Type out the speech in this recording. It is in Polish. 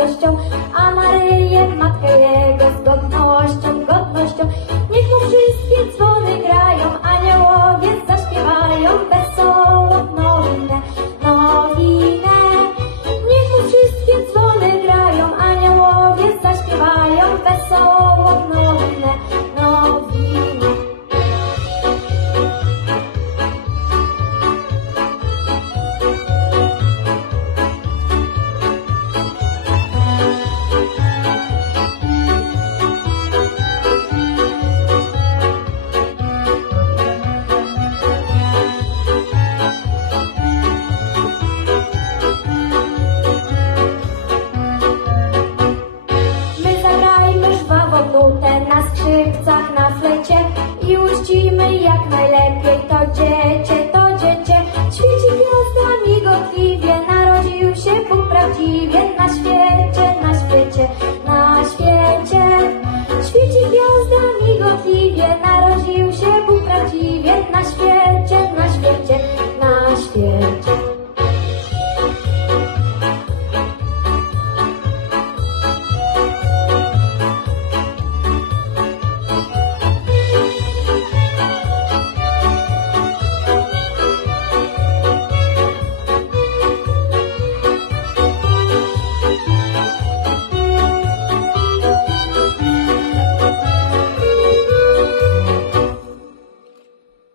radością, a Maryję, matkę jego z godnością, godnością. amigos y bien